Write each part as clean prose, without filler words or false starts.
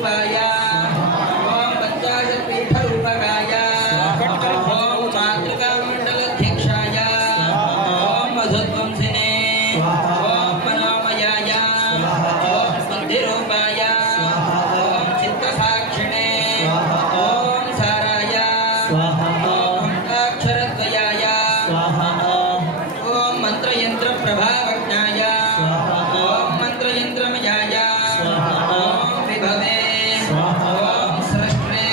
रूपाय ओम पंचाशत पीठ रूपकाय ओम मातृका मंडलाध्यक्षाय ओम मधुध्वंसिने ओम मनोमयाय ओम सिद्धिरूपाय ओम चित्तसाक्षिणे ओम साराय ओम अक्षरद्वयाय ओम मंत्रयंत्र प्रभावज्ञाय ओम मंत्रयंत्रमयाय ओम विभवे ओम सृष्टे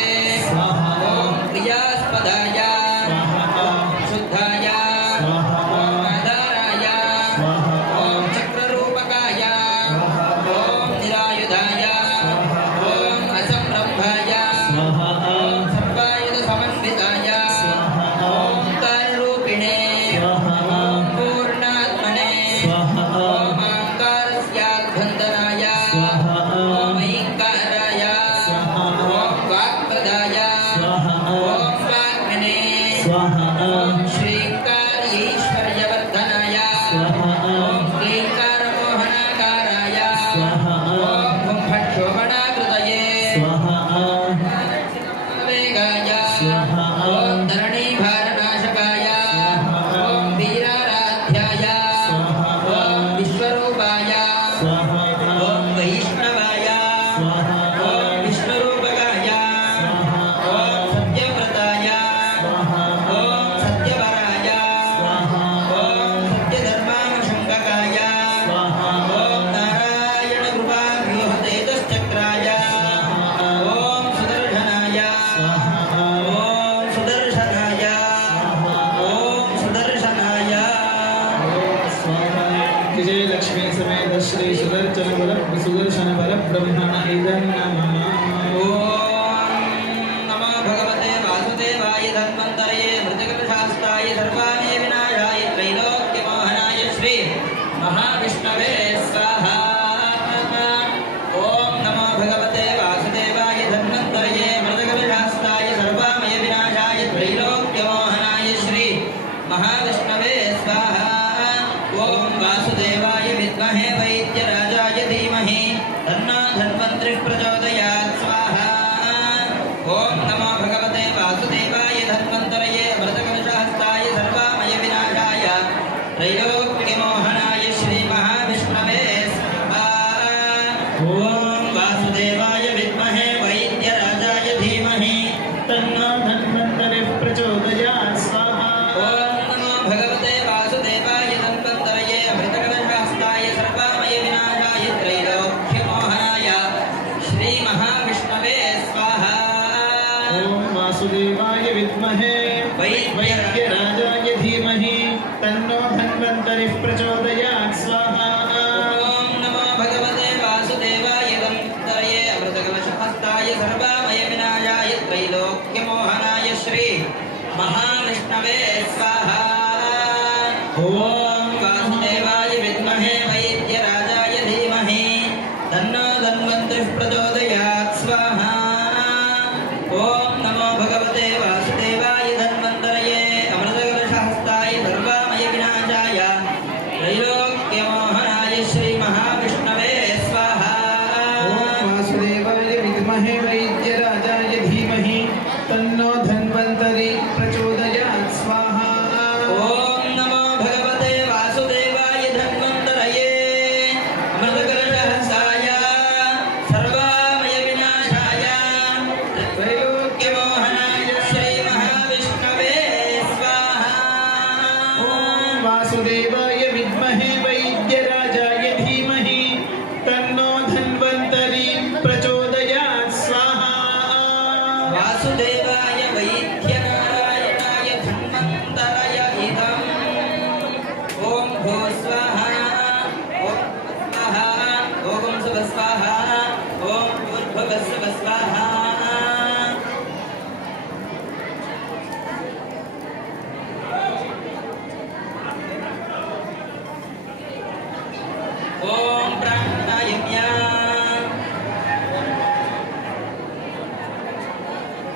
ओम क्रियास्पदाय शुद्धाय ओम आधाराय ओम चक्ररूपकाय ओम निरायुधाय ओम असंरंभाय ओम सर्वायुध समन्विताय ओम कालरूपिणे ओम पूर्णात्मने ओम आंकारस्याद्भन्दनाय ओम ऐंकाराय ओम वाक्पदाय ओम वाग्मिने ओम श्रीकार्यैश्वर्यवर्धनाय ओम क्लींकारमोहनाकाराय ओम कुम्भक्षोभणाकृतये वेगाय ओम धरणीभारनाशकाय ओम वीराराध्याय ओम विश्वरूपाय ओम वैष्णवाय ओम विष्णुरूपकाय ओम सत्यव्रताय ओम सत्यवराय ओम सत्यधर्मानुषङ्गकाय ओम नारायणकृपाव्यूहतेजश्चक्राय ओम सुदर्शनाय ओम सुदर्शनाय ओम सुदर्शनाय विजय लक्ष्मी समेत श्री सुदर्शन वर ब्रह्मण इदं नमः। ओम नमो भगवते वासुदेवाय धन्वन्तरये मृतकलशास्ताय सर्वाणि विनाशाय त्रैलोक्यमोहनाय श्री महाविष्णवे स्वाहा। ओम नमो भगवते वासुदेवाय धन्वन्तरये मृतकलशास्ताय सर्वामय विनाशाय त्रैलोक्यमोहनाय श्री महाविष्णवे स्वाहा। ओम वासुदेवाय विद्महे वैद्यराजाय धीमहि तन्नो धन्वन्त्रिः प्रचोदयात् स्वाहा। ओम नमो भगवते वासुदेवाय धन्वन्तरये अमृतकलशहस्ताय सर्वामय विनाशाय त्रैलोक्यमोहनाय श्री महाविष्णवे स्वाहा। ओम वासुदेवाय विद्महे वैद्यराजाय धीमहि तन्नो धन्वन्तरिः प्रचोदयात् स्वाहा। ओम नमो भगवते वासुदेवाय धन्वन्तरये अमृतकलशहस्ताय सर्वामय विनाशाय त्रैलोक्यमोहनाय श्री महाविष्णवे स्वाहा। ओम वासुदेवाय विद्महे वैद्यराजाय धीमहि तन्नो धन्वन्तरिः प्रचोदयात् स्वाहा। ओम नमो भगवते वासुदेवाय धन्वन्तरये अमृतकलशहस्ताय सर्वामय विनाशाय त्रैलोक्यमोहनाय श्री महाविष्णवे स्वाहा। ओम वासुदेवाय विद्महे वैद्यराजाय धीमहि तन्नो धन्वन्तरिः प्रचोदयात् स्वाहा। ओम नमो भगवते वासुदेवाय धन्वन्तरये अमृतकलशहस्ताय सर्वामय विनाशाय त्रैलोक्यमोहनाय श्री महाविष्णवे स्वाहा। ओम वासुदेवाय विद्महे वैद्यराजाय धीमहि तन्नो धन्वन्तरिः प्रचोदयात् स्वाहा। ओम नमो भगवते वासुदेवाय धन्वन्तरये अमृतकलशहस्ताय सर्वामय विनाशाय त्रैलोक्यमोहनाय श्री महाविष्णवे स्वाहा। ओम वासुदेवाय विद्महे वैद्यराजाय धीमहि तन्नो धन्वन्तरिः प्रचोदयात् स्वाहा। वासुदेवाय वैद्यनारायणाय धन्वन्तरय इदम्। ओम भो स्वाहा ओम स्वाहा ओम सुभ स्वाहा ओम भूर्भुवः स्वः स्वाहा। ओम प्राणायाम्या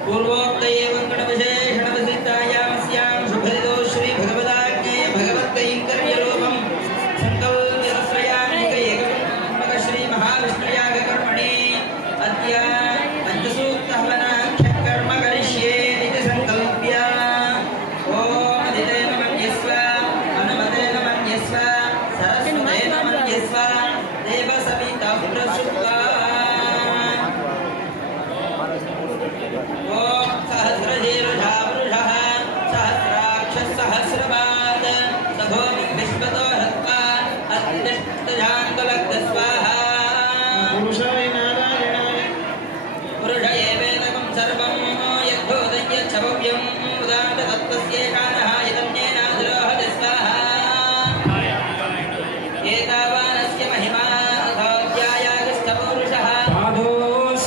पूर्वोक्त एवं गणविशेषणवसितायामस्यां शुभदितो श्री भगवदाज्ञेय भगवत्कैङ्कर्यरूपं संकल्प्यश्रयान्विक एकं श्री महाविष्णुयागकर्मणि अद्य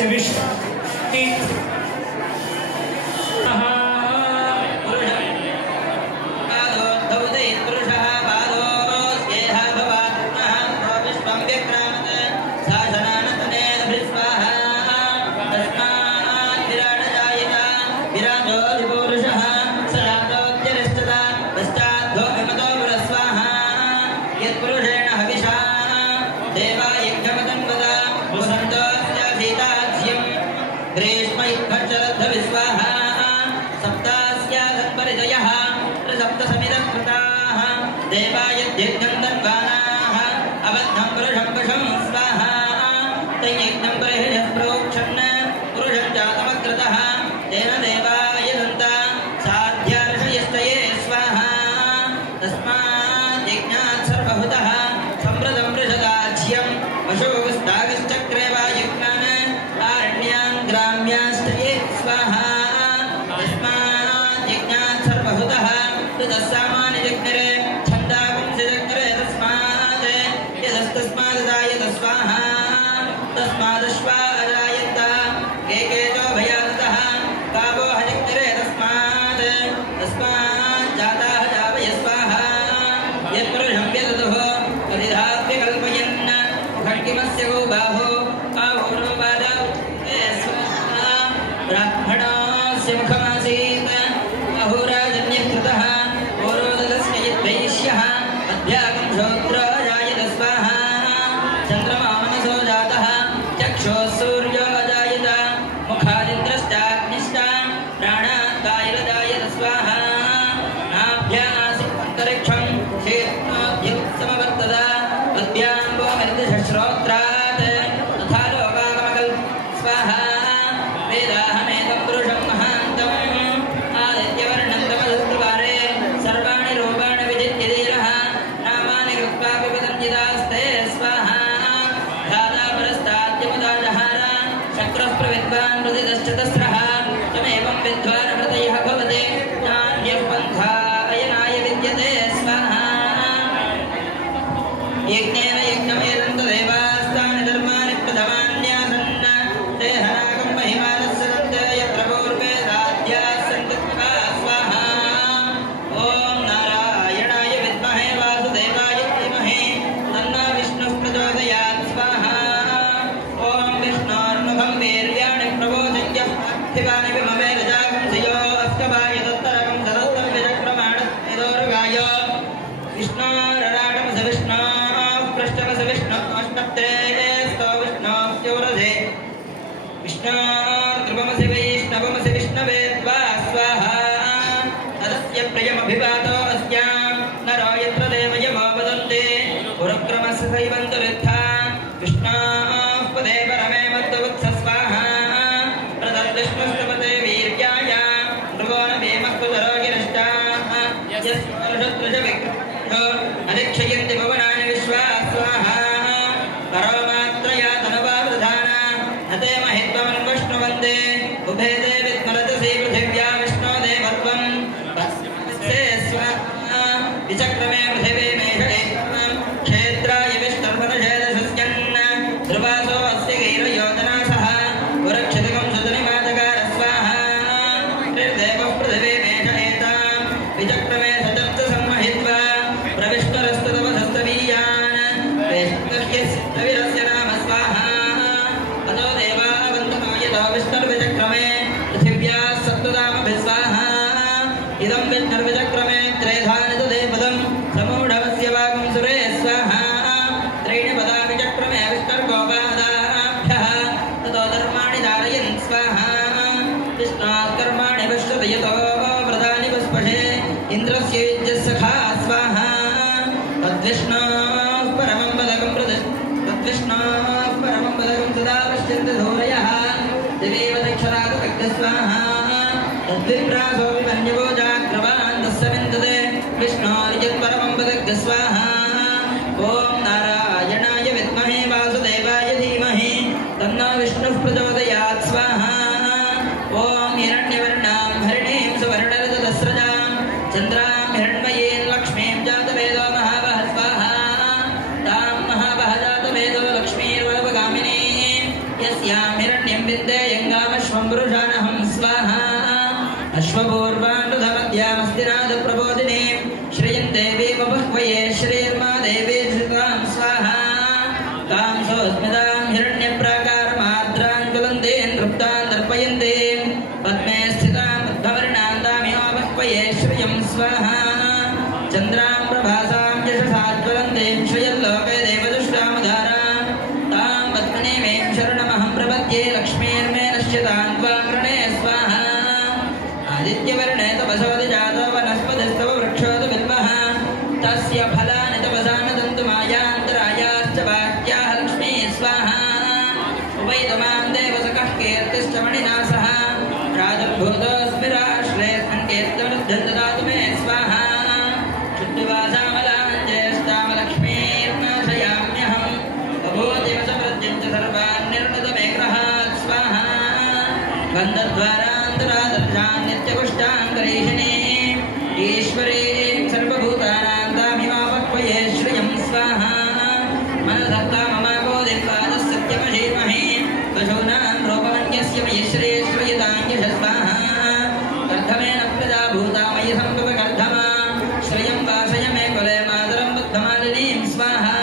विष्णु देवाय यज्ञं तन्वानाः अबद्धं पुरुषं वशं स्वाहा तयज्ञं बर्हिः प्रोक्षन् पुरुषं जातमकृतः तेन देवाय दन्ता साध्यार्षयस्तये स्वाहा तस्मात् यज्ञात् सर्वभूतः सम्प्रदं वृषदाज्यं वशो विस्तागश्चक्रे वा यज्ञान् आरण्यान् ग्राम्यास्तये स्वाहा तस्मात् यज्ञात् सर्वभूतः तस्सामान्यजज्ञरे स्वाहा तस्मादश्वारायत केकेजो भयान्तः कावो हजक्तिरे तस्मात् जाताः जावय स्वाहा यत्पुरुषं यदतुः कदिधाप्य कल्पयन् खड्गिमस्य गो बाहो बाहो नो बाधावते स्वाहा ब्राह्मणस्य मुखमासीत् अहोराजन्यकृतः ओरोदलस्य यद्वैश्यः अभ्यागं श्रोत्राजायत स्वाहा श्रोत्रात् तथा लोकागमकल् स्वाहा वेदाहमेकं पुरुषं महान्तम् आदित्यवर्णं तमसुवारे सर्वाणि रूपाणि विजित्य धीरः नामानि कृत्वा विविदन्यदास्ते स्वाहा धाता परस्ताद्यमुदाजहार शक्रः प्रविद्वान् प्रतिदश्चतस्रः तमेवं विद्वान् प्रतयः भवते नान्यः पन्था अयनाय विद्यते स्वाहा यज्ञेन यज्ञमेदं तदेवास्तानि धर्माणि प्रथमान्यासन्न ते हनाकं महिमानस्य दन्ते यत्र पूर्वे साध्याः सन्ति स्वाहा ॐ नारायणाय विद्महे वासुदेवाय धीमहि तन्नो विष्णुः प्रचोदयात् स्वाहा ॐ विष्णोर्मुखं वीर्याणि प्रबोधय्य पार्थिवानि विममे रजागं धियो अस्कवाय दत्तरकं सदस्तं विचक्रमाणस्मिदोरुगाय विष्णोरराटं स विष्णो पृष्ठमस विष्णु अष्टत्रे स्तो विष्णोऽस्योरधे विष्णोर्ध्रुवमसि वैष्णवमसि विष्णवे त्वा स्वाहा तदस्य प्रियमभिवादो अस्यां नरो यत्र देवयमो वदन्ते पुरक्रमस्य सैवन्तुलित्था विष्णोः पदे परमे मद्वत्स स्वाहा प्रतद्विष्णुस्तपते वीर्याय ध्रुवो न भीमः गिरिष्टाः यस्मरुषत्रज विग्रहो अधिक्षयन्ति भुवनानि विश्वा स्वाहा परोमात्रया तनुवावृधाना हते महित्वं विष्णुवन्दे उभे ते विद्मरजसे पृथिव्या विष्णो देवत्वं वत्से स्वाहा विचक्रमे पृथिवी मेषणे क्षेत्राय विष्णुर्पदशेदशस्यन् ध्रुवासो अस्य गैरयोजना सह पुरक्षतिकं सुतनिमातकार स्वाहा निर्देवः पृथिवी मेषणेतां विचक्रमे सचर्च सम्महित्वा प्रविष्टरस्ततमधस्तवीयान् वेष्टस्य नाम स्वाहा अतो देवावन्ततो यतो विष्णुर्विचक्रमे पृथिव्याः सप्तदामभिस्वाहा इदं विष्णुर्विचक्रमे त्रेधानि तु देवदं समूढवस्य वागं सुरे स्वाहा त्रीणि पदा विचक्रमे विष्णुर्गोपादाभ्यः ततो धर्माणि धारयन् स्वाहा विष्णोः कर्माणि पश्यति यतो व्रतानि पुष्पशे इन्द्रस्य युज्यसखा स्वाहा तद्विष्णोः परमं पदकं तद्विष्णोः परमं पदकं सदा पश्यन्ति धूरयः दिवेव दक्षरातकग् स्वाहा तद्विप्रासो विमन्यवो जाग्रवान् तस्य विन्दते विष्णोर्यत्परमं पदग् स्वाहा ॐ नारायणाय विद्महे वासुदेवाय धीमहि तन्नो विष्णुः प्रचोदयात् स्वाहा ॐ हिरण्यवर्णां हरिणीं सुवर्णरजतस्रजां चन्द्रां हिरण्मयीं लक्ष्मीं जातवेदो महावः स्वाहा तां महावः जातवेदो लक्ष्मीर्वल्पगामिनीं यस्यां हिरण्यं विन्देयङ्गामश्वं पुरुषाणहं स्वाहा अश्वपूर्वाण्डुधमद्यामस्तिनाथप्रबोधिनीं श्रियं देवी बभह्वये श्रीर्मा देवी धृतां स्वाहा तां सोऽस्मितां हिरण्यप्राकारमाद्रां ज्वलन्तीं तृप्तां दर्पयन्तीं पद्मे स्थितां उद्धवर्णां तामिहो बह्वये श्रियं स्वाहा चन्द्रां प्रभासां यशसा ज्वलन्तीं श्रियल्लोके देवदुष्टामधारां तां पद्मनीमीं शरणमहं प्रपद्ये लक्ष्मीर्मे नश्यतां त्वाङ्गृणे स्वाहा आदित्यवर्णे तपसोऽधि जातो वनस्पतिस्तव वृक्षोऽधि बिल्वः तस्य फलानि तपसा न दन्तु मायान्तरायाश्च बाह्याः लक्ष्मी स्वाहा उपैतमां देवसखः कीर्तिश्च मणिना सह प्रादुर्भूतोऽस्मि राष्ट्रे सङ्कीर्तमृद्धं ददातु मे स्वाहा शुद्धिवासामलां ज्येष्ठामलक्ष्मीर्नाशयाम्यहं बभूतिवसप्रत्यञ्च सर्वान् निर्णुतमे ग्रहात् स्वाहा बन्धद्वारान्तरादर्शां नित्यपुष्टां करीशिनीं ईश्वरीं सर्वभूतानां तामिमावह्वये श्रियं स्वाहा मनसत्ता ममाकोदिर्वादस्सत्यमशीमहे पशूनां रूपमन्यस्य मयि श्रीश्रियतां यशस्वाहा कर्धमेन प्रजा भूता मयि सम्भवकर्धमा श्रियं वासय मे कुले मातरं बुद्धमालिनीं स्वाहा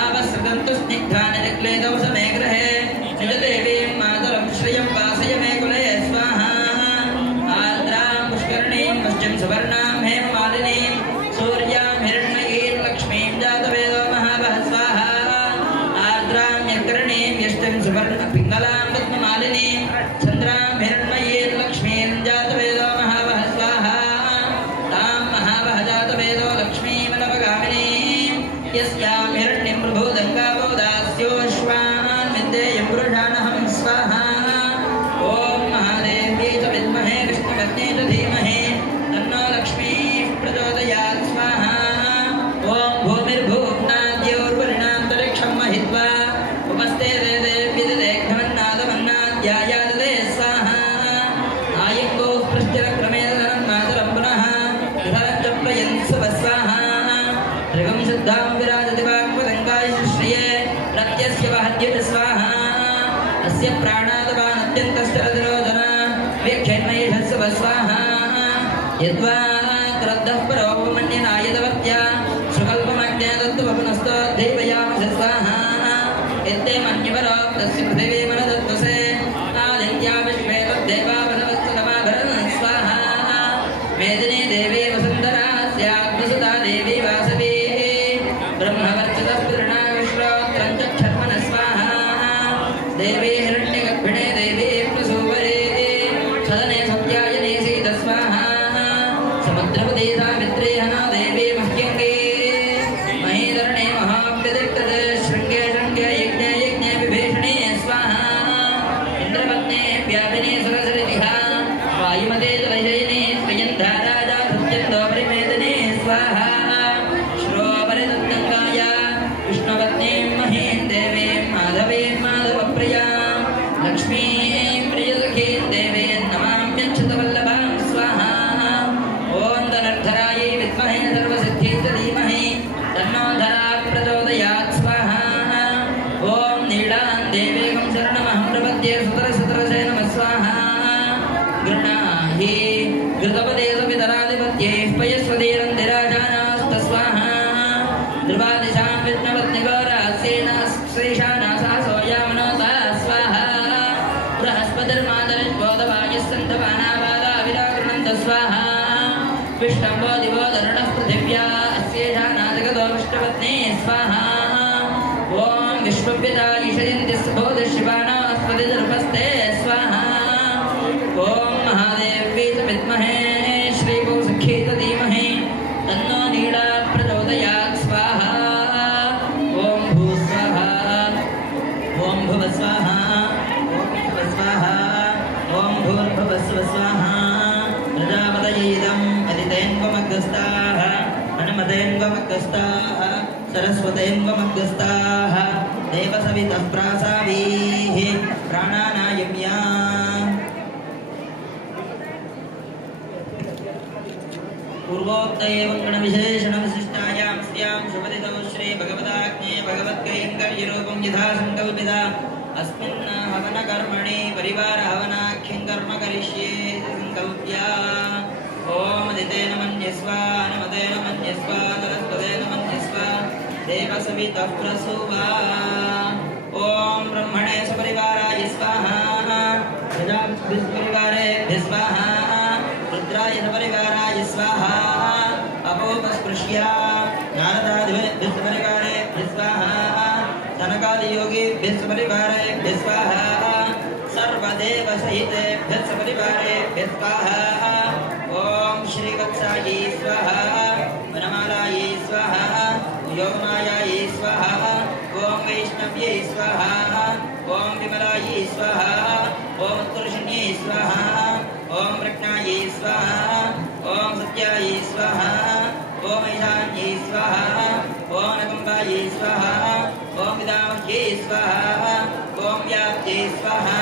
आवसृतन्तु स्निग्धानि निक्लेदवस मे गृहे निजदेवीं मातरं श्रियं वासय मे कुले स्वाहा आर्द्रां पुष्करणीं पश्चिम सुवर्णां हेममालिनीं सूर्यां हिरण्मयीं लक्ष्मीं जातवेदो महावः स्वाहा आर्द्रां यकरणीं यष्टिं सुवर्ण पिङ्गलां पद्ममालिनीं चन्द्रां हिरण्मयीं लक्ष्मीं जातवेदो महावः स्वाहा तां महावः जातवेदो लक्ष्मीमनवगामिनीं यस्यां हिरण्यं प्रभूदङ्गावो दास्योश्वान् विद्येयं पुरुषाणहं स्वाहा ॐ महादेव्यै च विद्महे विष्णुपत्न्यै च धीमहि तन्नो लक्ष्मीः प्रचोदयात् स्वाहा ॐ भूमिर्भुवनाद्योर्वरिणान्तरिक्षं महित्वा उपस्थे देदेव्यदिदेघ्नमन्नादमन्नाद्यायाददे स्वाहा आयङ्गोः प्रश्चिरक्रमेदनं मातरं पुनः विभरं च प्रयन्सुव स्वाहा ऋगं शुद्धां विराजति वाक्पतङ्गाय श्रिये प्रत्यस्य वहद्युत स्वाहा अस्य प्राणादवानत्यन्तस्य रतिरोधना वीक्षन्मयेषस्व स्वाहा यद्वा क्रुद्धः परोपमन्यनायदवर्त्या सुकल्पमज्ञातत्वपुनस्तो देवयामस स्वाहा यत्ते मन्यवरो तस्य पृथिवीमनदत्वसे आदित्या विश्वे तद्देवावनवस्तुतमाभरन् स्वाहा मेदिनी देवी वसुन्धरा स्यात्मसुता देवी वासवी ब्रह्मवर्चतः पूर्णा विश्रोत्रं च क्षर्मण स्वाहा देवी हिरण्यगर्भिणे देवी प्रसूवरे सदने सत्यायने सीत स्वाहा समुद्रपदे सावित्रे हना देवी मह्यङ्गे महीधरणे महाव्यतिष्ठते शृङ्गे शृङ्गे यज्ञे यज्ञे विभीषणे स्वाहा इन्द्रपत्ने व्यापिने सुरसरितिः वायुमते जलशयने श्रियन्धाराजा सत्यन्दोपरिमेदने स्वाहा श्रोपरिदत्तङ्गाय विष्णुपत्नीं महीं देवीं माधवीं माधवप्रियां लक्ष्मीं प्रियसखीं देवीं नमाम्यच्युतवल्लभां स्वाहा ॐ धनुर्धरायै विद्महे सर्वसिद्धिं च धीमहि तन्नो धरा प्रचोदयात् स्वाहा ॐ नीलां देवीं शरणमहं प्रपद्ये सुतरसुतरसे नमः स्वाहा गृह्णाहि घृतपदे सुपितराधिपत्ये पयस्वतीरन्दिराजानास्त स्वाहा ध्रुवादिशां विष्णुपत्निगौरास्येन श्रीशानासा सोयामनोता स्वाहा बृहस्पतिर्मातरिष्बोधवायुस्सन्धवानावादाविरागृणन्त स्वाहा विष्णवो दिवो धरुणः पृथिव्या अस्येषा नादगतो विष्णुपत्नी स्वाहा ॐ विश्वव्यता ईशयन्ति बोधिशिवानो अस्पतिर्पस्ते स्वाहा ॐ महादेवी च विद्महे श्रीभूसख्यै च धीमहि तन्नो नीला प्रचोदयात् स्वाहा ॐ भूस्वाहा ॐ भुवस्वाहा ॐ स्वाहा ॐ भूर्भुवस्व स्वाहा प्रजापतयेदम् अदितेन्वमग्रस्ताः हनुमतेन्वमग्रस्ताः सरस्वतेन्वमग्रस्ताः देवसवितः प्रासावीः प्राणानायम्या पूर्वोक्त एवं गणविशेषणविशिष्टायां स्यां शुभदितौ श्री भगवदाज्ञे भगवद्गैङ्कर्यरूपं यथा सङ्कल्पिता अस्मिन् हवनकर्मणि परिवारहवनाख्यं कर्म करिष्ये संकल्प्य ॐ दितेन मन्यस्व अनुमतेन मन्यस्व सरस्वतेन मन्यस्व देवसवितः प्रसूवा ॐ ब्रह्मणे सपरिवाराय स्वाहा प्रजापतिपरिवारेभ्यः स्वाहा रुद्राय सपरिवाराय स्वाहा अपोपस्पृश्य नारदादिभ्यः सपरिवारेभ्यः स्वाहा सनकादियोगीभ्यः सपरिवारेभ्यः स्वाहा सर्वदेवसहितेभ्यः सपरिवारेभ्यः स्वाहा ॐ श्रीवत्सायै स्वाहा वनमालायै स्वाहा योगमायायै स्वाहा ॐ वैष्णव्यै स्वाहा ॐ विमलायै स्वाहा ॐ उत्कर्षण्यै स्वाहा ॐ प्रज्ञायै स्वाहा ॐ सत्यायै स्वाहा ॐ ईशान्यै स्वाहा ॐ नकम्बायै स्वाहा ॐ विदामह्यै स्वाहा ॐ व्याप्त्यै स्वाहा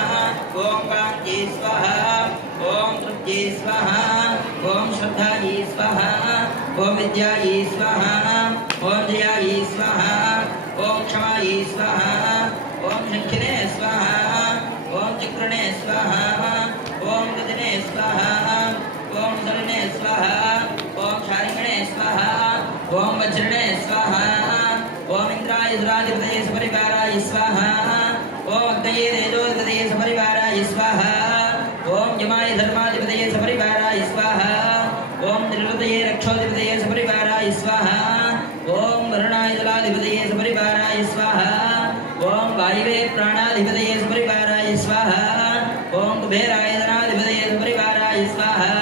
ॐ कान्त्यै स्वाहा ॐ तृप्त्यै स्वाहा ॐ श्रद्धायै स्वाहा ॐ विद्यायै स्वाहा ॐ जयायै स्वाहा ॐ क्षमायै स्वाहा ॐ शङ्खिने स्वाहा ॐ चक्रुणे स्वाहा ॐ गजने स्वाहा ॐ सलिने स्वाहा ॐ शारिङ्गणे स्वाहा ॐ वज्रणे स्वाहा ॐ इन्द्राय सुराधिपतये सपरिवाराय स्वाहा ॐ अग्नये तेजोधिपतये सपरिवाराय स्वाहा ॐ यमाय धर्माधिपतये सपरिवाराय स्वाहा ॐ त्रिलोतये रक्षोधिपतये सपरिवाराय स्वाहा ॐ वरुणाय जलाधिपतये सपरिवाराय स्वाहा ॐ वायुवे प्राणाधिपतये सपरिवाराय स्वाहा ॐ कुबेराय धनाधिपतये सपरिवाराय स्वाहा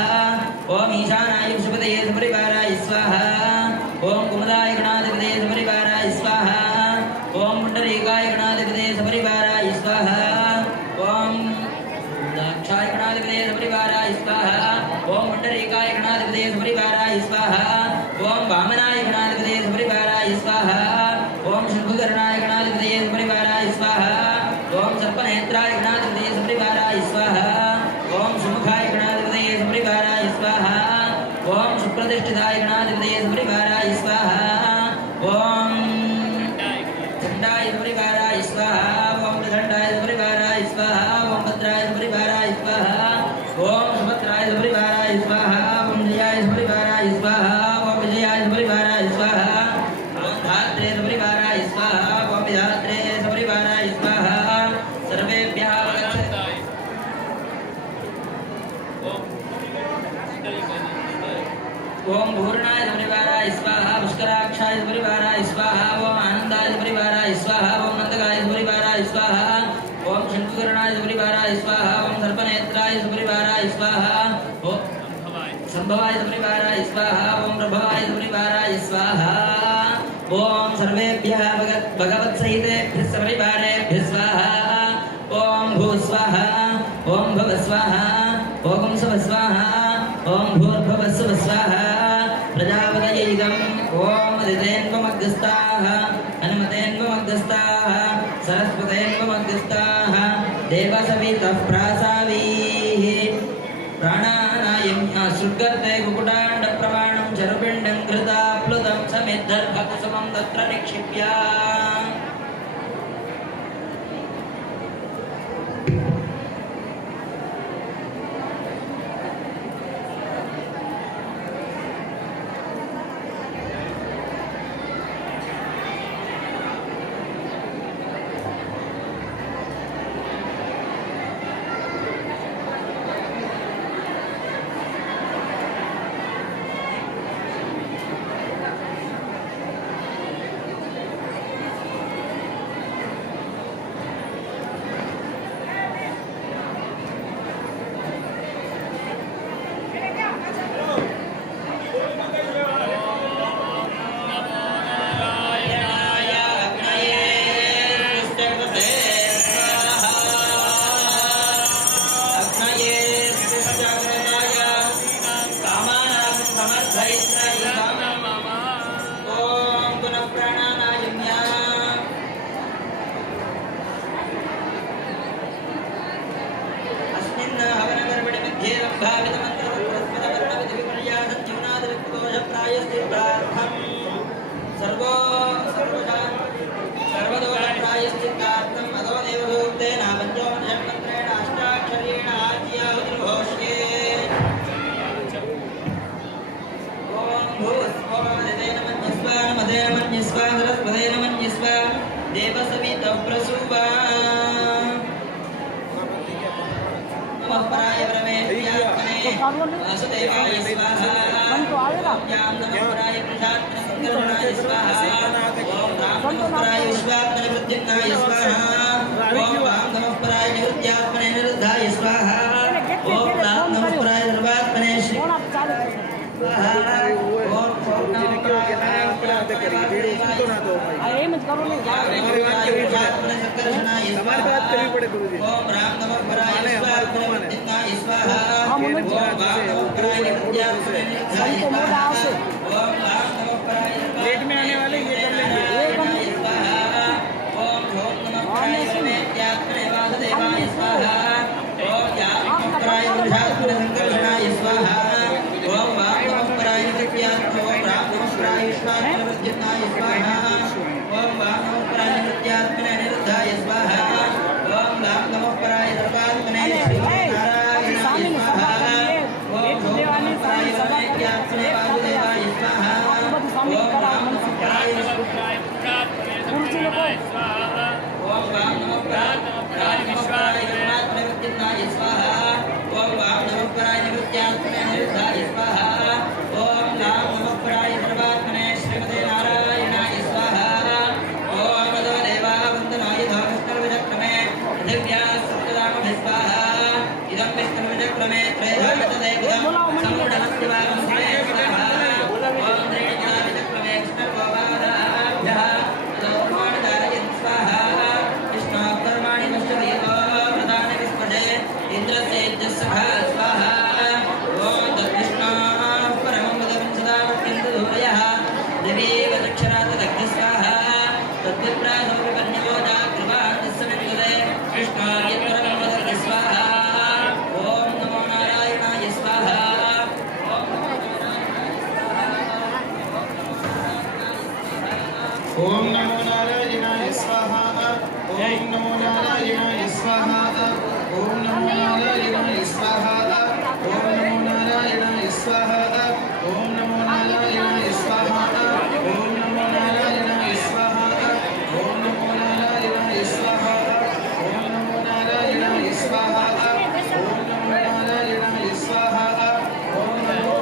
ॐ ईशानाय सुपतये सपरिवाराय स्वाहा ॐ कुमुदाय गणाधिपतये सपरिवाराय स्वाहा ॐ पुण्डरीकाय गणाधिपतये सपरिवाराय स्वाहा ॐ दाक्षाय गणाधिपतये सपरिवाराय स्वाहा ॐ पुण्डरीकाय गणाधिपतये सपरिवाराय स्वाहा ॐ वामनाय गणाधिपतये सपरिवाराय स्वाहा ॐ शम्भुकर्णाय गणाधिपतये सपरिवाराय स्वाहा ॐ सर्पनेत्राय गणाधिपतये सपरिवाराय स्वाहा ॐ सुमुखाय गणाधिपतये सपरिवाराय स्वाहा ॐ सुप्रतिष्ठिताय गणाधिपतये सपरिवाराय स्वाहा ॐ चण्डाय सपरिवाराय स्वाहा ॐ प्रचण्डाय सपरिवाराय स्वाहा ॐ भद्राय सपरिवाराय स्वाहा ॐ सुभद्राय सपरिवाराय स्वाहा ॐ जयाय सपरिवाराय स्वाहा ॐ विजयाय सपरिवाराय स्वाहा ॐ धात्रे सपरिवाराय स्वाहा ॐ विधात्रे सपरिवाराय स्वाहा सर्वेभ्यः ॐ पूर्णाय सपरिवाराय स्वाहा पुष्कराक्षाय सपरिवाराय स्वाहा ॐ आनन्दाय सपरिवाराय स्वाहा ॐ नन्दकाय सपरिवाराय स्वाहा ॐ शङ्कुकर्णाय सपरिवाराय स्वाहा ॐ सर्पनेत्राय सपरिवाराय स्वाहा ॐ सम्भवाय सपरिवाराय स्वाहा ॐ प्रभवाय सपरिवाराय स्वाहा ॐ सर्वेभ्यः भगवत्सहितेभ्यः सपरिवारेभ्यः स्वाहा ॐ भूस्वाहा ॐ भवस्वाहा ॐ स्वस्वाहा ॐ भूर्भुवस्सुवस्वाहा प्रजापतये इदम् ॐ अदितेन्वमग्रस्ताः हनुमतेन्वमग्रस्ताः सरस्वतेन्वमग्रस्ताः देवसवितः प्रासावीः प्राणानायं सृगर्ते कुकुटाण्डप्रमाणं चरुपिण्डं कृता प्लुतं समिद्धर्भकुसुमं तत्र निक्षिप्य सर्वदोषप्रायश्चित्तार्थम् अतो देवदूते नमः पराय परमेश्वरात्मने वासुदेवाय स्वाहा ओम ज्ञान नमः पराय पुरुषात्मने शंकराय स्वाहा ओम राम नमः पराय विश्वात्मने प्रद्युम्नाय स्वाहा ओम राम नमः पराय निवृत्त्यात्मने निरुद्धाय स्वाहा ओम राम नमः पराय सर्वात्मने श्री हमारी बात करनी पड़े गुरु जी। ओम राम नमः पराय स्वाहा स्वाहा ओम राम नमः पराय ओम राम नमः पराय लेट में आने वाले ये कर लेंगे। ओम नमः पराय परमेत्यात्मने वासुदेवाय स्वाहा ओम ज्ञान नमः पराय पुरुषात्मने शंकराय स्वाहा ओम राम नमः पराय नित्यात्मने ओम राम नमः पराय विश्वात्मने प्रद्युम्नाय स्वाहा ओम राम नमः पराय नित्यात्मने निरुद्धाय स्वाहा ओम राम नमः पराय सर्वात्मने श्रीनारायणाय स्वाहा ओम नमः पराय परमेत्यात्मने वासुदेवाय स्वाहा ओम राम नमः पराय ओम राम नमः पराय विश्वात्मने प्रद्युम्नाय स्वाहा ओम राम नमः पराय नित्यात्मने निरुद्धाय स्वाहा ओम राम नमः पराय सर्वात्मने श्रीमते नारायणाय स्वाहा ओम देवा वंदनाय धर्मस्कर्मचक्रमे दिव्या सप्तदामभि स्वाहा इदं विष्णुविचक्रमे त्रैधामतदेवदं सम्पूर्णमस्तिवारं स्वाहा ओम त्रिणिकाविचक्रमे कृष्णगोपादाभ्यः तदोर्माणकारयन् स्वाहा कृष्णाकर्माणि नश्यदेवो प्रधानविस्पदे इन्द्रसेज्जस्सखा स्वाहा ओम तत्कृष्णाः परमं वदं सदा वक्यन्तदूरयः दिवीव दक्षिणातदग्नि स्वाहा तद्विप्रासोऽपि पन्निको जागृवाणस्समिन्दुदे कृष्णाय परमं वदति स्वाहा ओम नमो नारायणाय स्वाहा ओम नमो नारायणाय स्वाहा ओम नमो नारायणाय स्वाहा ओम नमो नारायणाय स्वाहा ओम नमो नारायणाय स्वाहा ओम नमो नारायणाय स्वाहा ओम नमो नारायणाय स्वाहा ओम नमो नारायणाय स्वाहा ओम नमो नारायणाय स्वाहा ओम नमो नारायणाय स्वाहा ओम नमो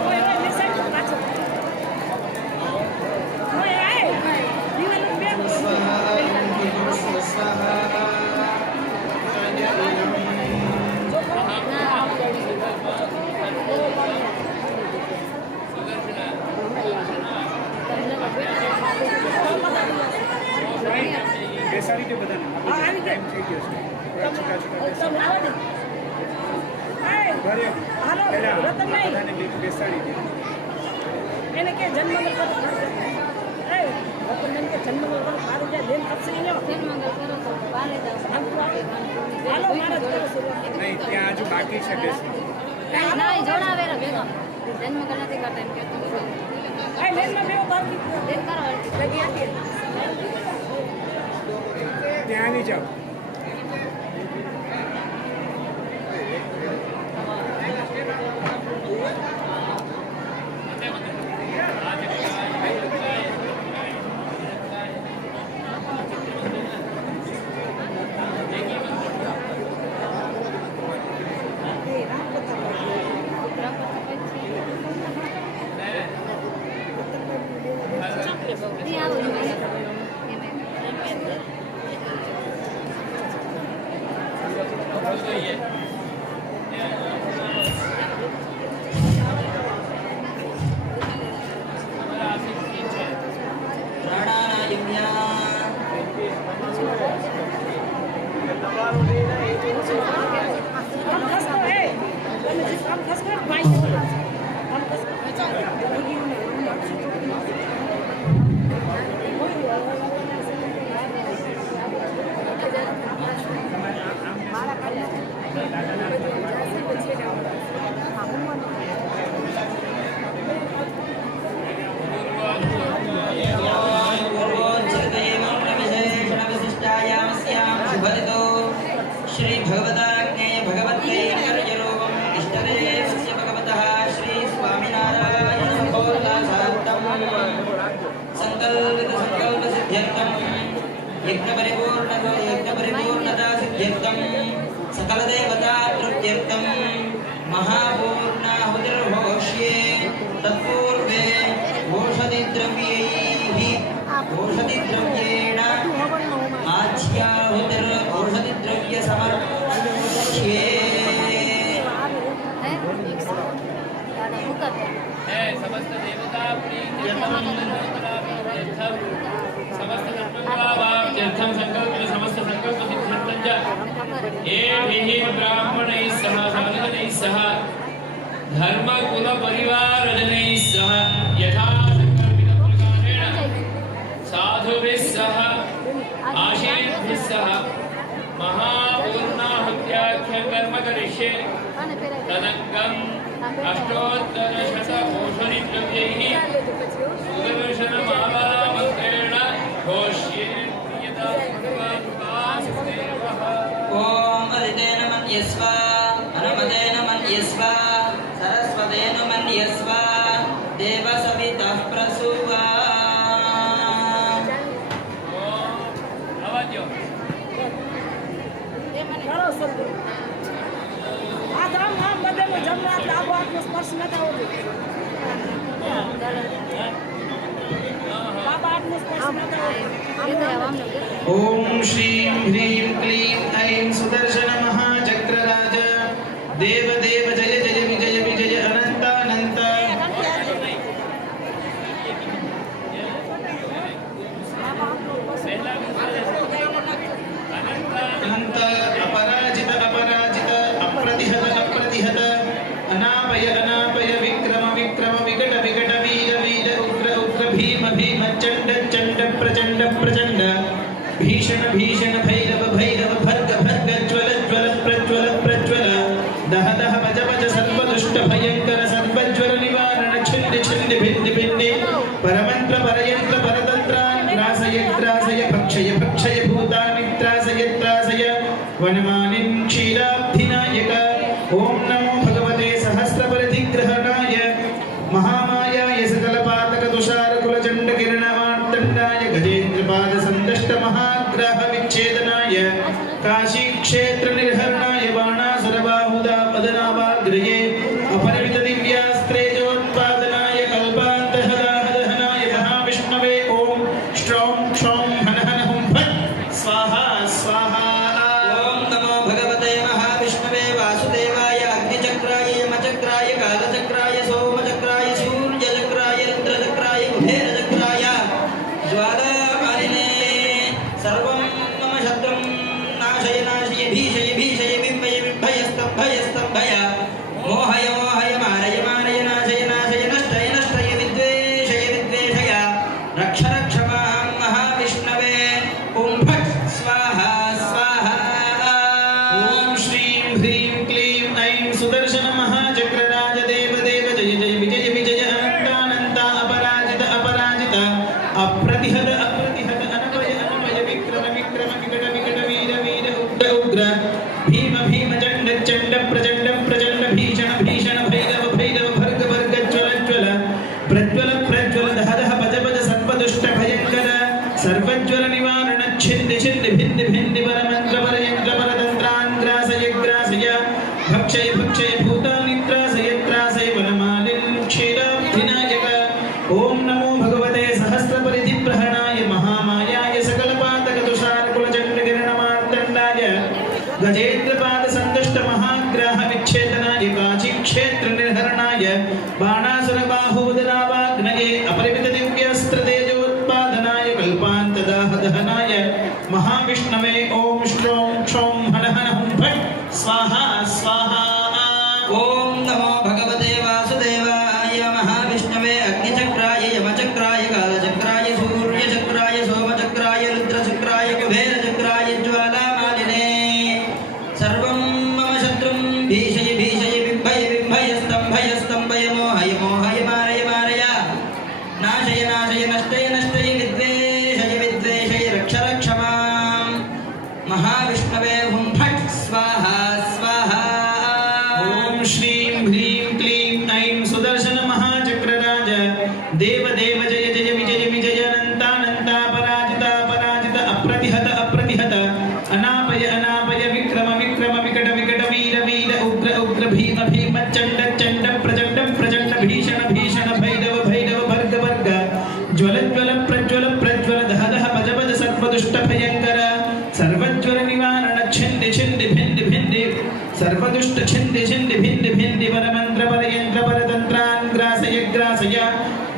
बेसारी के बताना टाइम चाहिए उसमें थोड़ा छोटा बेसारी એને કે જન્મંગલ કરો એ વતન કે જન્મંગલ કરો મારે જે લેન આપશે ને જન્મંગલ કરો તો બારે જાવ હાલો મારે કરો नहीं ત્યાં હજુ બાકી છે બેસી ના જોડાવે રે ભેગા જન્મંગલ નથી કરતા એમ કે એ લેન માં બેવો બાકી લેન કરો લગી આટી ત્યાં નહીં જાઓ નહીં આવું श्री भगवताज्ञे भगवते कर्यरूपम् इष्टदेवस्य भगवतः श्री स्वामिनारायण भगवतासार्थम् संकल्पितसंकल्पसिद्ध्यर्थम् यज्ञपरिपूर्णता सिद्ध्यर्थम् सकलदेवता तृप्त्यर्थम् समस्त संकल्पावाप्त्यर्थं संकल्पन समस्त संकल्प सिद्ध्यर्थं च एभिः ब्राह्मणैः सह साधुजनैः सह धर्म कुल परिवारजनैः सह यथा संकल्पितप्रकारेण साधुभिः सह आशीर्भिः सह महापूर्णाहुत्याख्यं कर्म करिष्ये तदङ्गम् अष्टोत्तरशतकोशनिद्रव्यैः सुदर्शनमालामन्त्रेण घोष्ये प्रियता भगवान् ओम अदितेन मन्यस्व अनुमतेन मन्यस्व सरस्वतेन मन्यस्व देवसवितः प्रसूवा કરો સદગુરુ આ ધામ નામ બધાને જમવા એટલે આબો આત્મો સ્પર્શ ન થવો જોઈએ બાબા આત્મો સ્પર્શ ન થવો જોઈએ ओम श्रीं ह्रीं क्लीं ऐं सुदर्शन महाचक्रराज देव देव जय जय विजय विजय अनंतानंत अनंत अपराजित अपराजित अप्रतिहत अप्रतिहत अनापय अनापय विक्रम विक्रम विकट विकट वीर वीर उग्र उग्र भीम भीम चंड चंड प्रचंड प्रचंड भीषण भीषण भैरव भैरव भर्ग भर्ग ज्वल ज्वल प्रज्वल प्रज्वल दह दह भज भज सर्वदुष्ट भयंकर सर्वज्वर निवारण छिंद छिंद भिंद भिंद परमंत्र परयंत्र परतंत्र ग्रासय ग्रासय भक्षय भक्षय भूतानि त्रासय त्रासय वनमानिं क्षीराब्धिनायक ओम नमो भगवते सहस्रपरिधिग्रहणाय महामायाय सकलपातक तुषार कुलचंड किरणमार्तण्डाय गजेन्द्रपाद संदष्ट महाग्रह विच्छेदनाय काशी क्षेत्र निर्हरणाय बाणासुरबाहुदा पदनाभाग्रये अपरिमित दिव्यास्त्रेजोत्पादनाय कल्पान्तहदाहदहनाय महाविष्णवे ओम श्रौं क्षौं हन हन हुं फट् स्वाहा स्वाहा ओम नमो भगवते महाविष्णवे वासुदेवाय अग्निचक्राय यमचक्राय कालचक्राय सोमचक्राय सूर्यचक्राय रुद्रचक्राय कुबेरचक्राय ज्वालामालिने सर्वं मम शत्रुं नाशय नाशय भीषय भीषय बिम्बय बिम्बय स्तम्भय स्तम्भय मोहय मोहय मारय मारय नाशय नाशय नष्टय नष्टय विद्वेषय विद्वेषय रक्ष रक्ष मां महाविष्णवे ॐ फट् स्वाहा स्वाहा ओम श्रीं ह्रीं क्लीं ऐं सुदर्शन महाचक्रराज देव देव जय जय विजय विजय अनंतानंत अपराजित अपराजित अप्रतिहत अप्रतिहत अनपय अनपय विक्रम विक्रम विकट विकट वीर वीर उग्र उग्र भीम भीम चंड चंड प्रचंड प्रचंड भीषण भीषण भैरव भैरव भर्ग भर्ग ज्वल ज्वल प्रज्वल प्रज्वल दह दह भज भज सर्वदुष्ट भयंकर सर्वज्वल निवारण छिंद छिंद भिंद भिंद परमंत्र परयंत्र परतंत्रान् ग्रासय ग्रासय भक्षय भक्षय भूतानि त्रासय त्रासय वनमालिं क्षीराब्धिनायक ओम नमो भगवते सहस्रपरिधिप्रहणाय महामायाय सकलपातक तुषार कुलचंड किरणमार्तण्डाय गजेन्द्रपाद संदष्ट महाग्रह विच्छेदनाय काशी क्षेत्र निर्हरणाय बाणासुर बाहुदनावाग्नये अपरिमित दिव्यास्त्र तेजोत्पादनाय कल्पान्तदाहदहनाय महाविष्णवे ओम श्रौं क्षौं हन हन हुं फट् स्वाहा स्वाहा ओम नमो भगवते वासुदेवाय महाविष्णवे अग्निचक्राय यमचक्राय कालचक्राय सूर्यचक्राय सोमचक्राय रुद्रचक्राय कुबेरचक्राय ज्वालामालिने सर्वं मम शत्रुं भीषय भीषय बिम्बय बिम्बय स्तम्भय स्तम्भय मोहय मोहय मारय मारय नाशय नाशय नष्टय नष्टय विद्वेषय विद्वेषय रक्ष रक्ष मां महाविष्णवे हुं फट् स्वाहा स्वाहा ओम श्रीं ह्रीं क्लीं ऐं सुदर्शन महाचक्रराज देव देव जय जय विजय विजय अनंतानंत अपराजित अपराजित अप्रतिहत अप्रतिहत अनापय अनापय विक्रम विक्रम विकट विकट वीर वीर उग्र उग्र भीम भीम चंड चंड प्रचंड प्रचंड भीषण भीषण भैरव भैरव भर्ग भर्ग ज्वल ज्वल प्रज्वल प्रज्वल दह दह भज भज सर्वदुष्ट भयंकर सर्वज्वर निवारण छिंद छिंद भिंद भिंद सर्वदुष्ट छिंद छिंद भिंद भिंद परमंत्र परयंत्र परतंत्रान् ग्रासय ग्रासय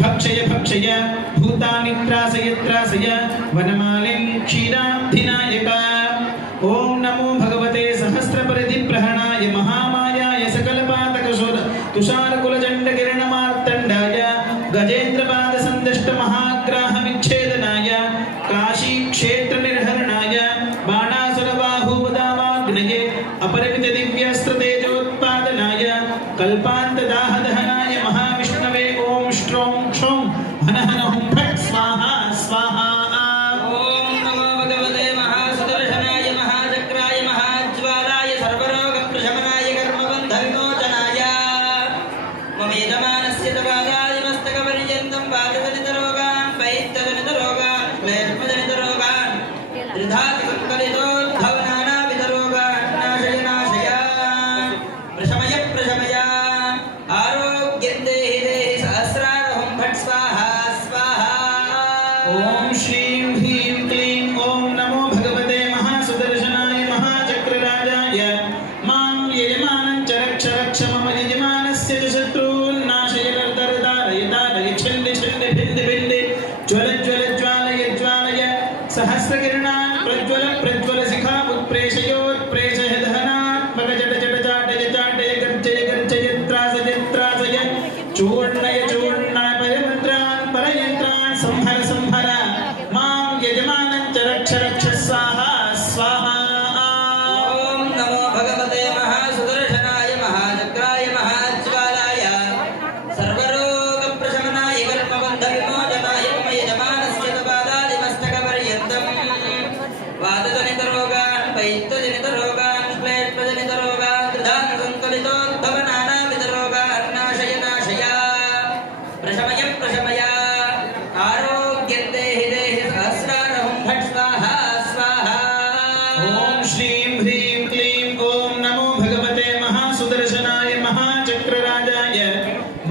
भक्ष भक्षय भक्षय भूतानि त्रासय त्रासय वनमालिन् क्षीराब्धिनायक ओम नमो भगवते सहस्रपरिधिप्रहणाय महामायाय सकलपातकशोर तुषारकुलचण्डकिरणमार्तण्डाय गजेन्द्रपादसन्दष्ट महाग्राहविच्छेदनाय काशीक्षेत्रनिर्हरणाय बाणासुरबाहुवदावाग्नये अपरिमितदिव्यास्त्रतेजोत्पादनाय कल्पान्तदाहदहनाय महाविष्णवे ओम श्रों क्षौं हन हन हुं फट् स्वाहा स्वाहा ओम नमो भगवते महासुदर्शनाय महाचक्राय महाज्वालाय सर्वरोगप्रशमनाय कर्मबन्धविमोचनाय ममेदमानस्य तपादाय मस्तकपर्यन्तं वातजनितरोगान् वैद्यजनितरोगान् क्लेशजनितरोगान् त्रिधातिसङ्कलितोद्भवनानाविधरोगान् नाशय नाशय प्रशमय प्रशमय आरोग्यं देहि देहि सहस्रारहुं फट् स्वाहा स्वाहा ओम श्रीं ह्रीं क्लीं ओम नमो भगवते महासुदर्शनाय महाचक्रराजाय मां यजमानं च रक्ष रक्ष मम यजमानस्य च शत्रून् नाशय दर्दरदारय दारय छिन्द छिन्द भिन्द भिन्द ज्वल ज्वल ज्वालय ज्वालय सहस्रकिरणान् प्रज्वल प्रज्वल शिखामुत्प्रेषयोत्प्रेषय दहनात्मक जट जट चाटय चाटय गर्जय गर्जय त्रासय त्रासय चूर्णय चूर्णय परमन्त्रान् परयन्त्रान् संहर संहर मां यजमानं च रक्ष रक्ष स्वाहा स्वाहा ओम नमो भगवते महासुदर्शनाय महाचक्राय महाज्वालाय सर्वरोगप्रशमनाय कर्मबन्धविमोचनाय मम यजमानस्य तपादादिमस्तकपर्यन्तं वातजनितरोगान् वैद्यजनितरोगान् क्लेशजनितरोगान् त्रिधातिसङ्कलितोद्भवनानाविधरोगान् नाशय नाशय प्रशमय प्रशमय आरोग्यं देहि देहि सहस्रारहुं फट् स्वाहा स्वाहा ओम श्रीं ह्रीं क्लीं ओम नमो भगवते महासुदर्शनाय महाचक्रराजाय